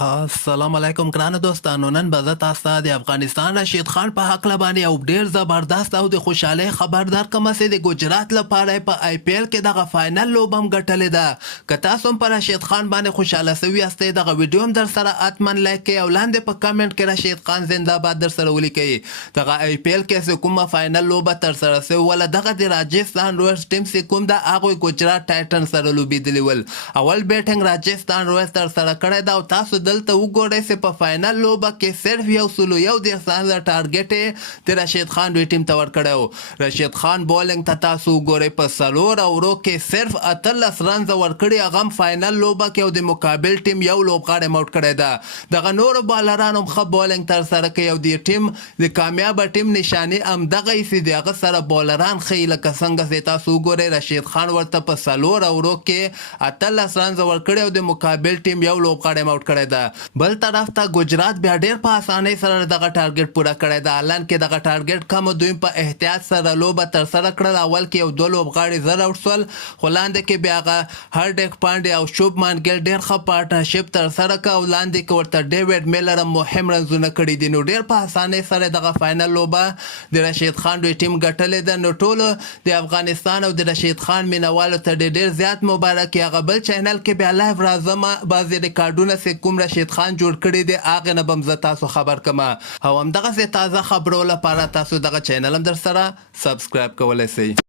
السلام علیکم ګرانو دوستانو. نن به زه تاسو ته د افغانستان رشید خان په هکله باندې یو ډېر زبردست او د خوشحالۍ خبر درکړم چې د ګجرات لپاره یې په آی پی ایل کې دغه فاینل لوبه هم ګټلې ده. که تاسو هم په رشید خان باندې خوشحاله سوي یاستئ دغه ویډیو هم در سره حتماً لایک کړئ او لاندې په کمنټ کې رشید خان زنده‌باد در سره ولیکئ. دغه آی پی ایل کې چې کومه فاینل لوبه ترسره سوې وله دغه د راجستان رویلز ټیم چې کوم ده هغوی ګجرات ټایټن سره لوبېدلي ول. اول بیټنګ راجستان رویلز ترسره کړی ده او تاسو دلته وګورئ چې په فاینل لوبه کې صرف 101 ټارګټ د رشید خان دوی ټیم ته ورکړی و. رشید خان بولینګ ته تاسو وګورئ په 4 اورو کې صرف 18 رنز ورکړي، هغه هم فاینل لوبه کې او د مقابل ټیم یو لوبغاړی موټ کړی ده. دغه نورو بالرانو هم ښه بولینګ ترسره کوي او د ټیم د کامیابه ټیم نشانې همدغه یې چې د هغه سره بالران ښیي. لکه څنګه چې تاسو وګورئ رشید خان ورته په 4 اورو کې 18 رنز ورکړي او د مقابل ټیم یو لوبغاړی موټ کړی ده. بل طرف ته ګجرات بیا ډیر په اسانۍ سره دغه ټارګټ پوره کړی ده. الان کې دغه ټارګټ کم دوی په احتیاط سره لوبه ترسره کړل. اول کې یو 2 لوبغاړي زر اوټ شول، خو لاندې کې بیا هغه هارډیک پانډې او شوبمان ګیل ډیر ښه پارټنرشپ ترسره کړه او لاندې کې ورته ډیوډ میلر هم مهم رنزونه کړي دي. نو ډیر په اسانۍ سره دغه فاینل لوبه د رشید خان دوی ټیم ګټلې ده. نو ټولو د افغانستان او د رشید خان مینوالو ته ډیر زیات مبارک. هغه بل چینل کې بیا لایو راځم بعضې ریکارډونه چې کوم رشید خان جوړ کړي دي هغې نه به هم زه تاسو خبر کړم او همدغسې تازه خبرو لپاره تاسو دغه چینل هم در سره سبسکرایب کولی شئ.